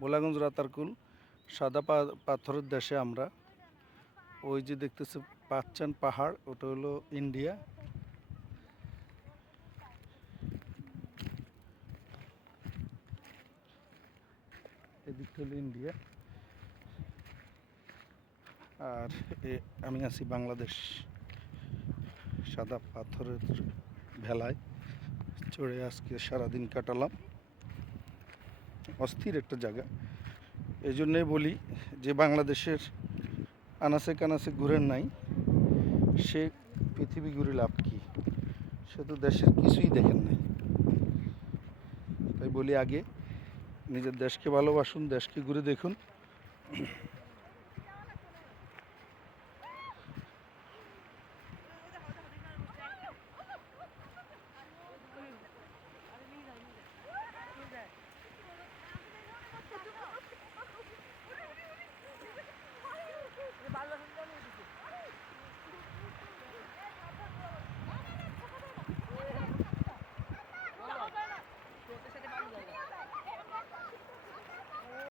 ভোলাগঞ্জ রাতারকুল সাদা পাথরের দেশে আমরা। ওই যে দেখতেছে পাচ্ছেন পাহাড়, ওটা হলো ইন্ডিয়া। এদিকটা হলো ইন্ডিয়া, আর আমি আছি বাংলাদেশ। সাদা পাথরের ভেলায় চড়ে আজকে সারাদিন কাটালাম। অস্থির একটা জায়গা। এই জন্যই বলি যে বাংলাদেশের আনাচে কানাচে ঘুরেন নাই, সে পৃথিবী ঘুরে লাভ কি? সে তো দেশের কিছুই দেখেন নাই। তাই বলি আগে নিজের দেশকে ভালোবাসুন, দেশকে ঘুরে দেখুন।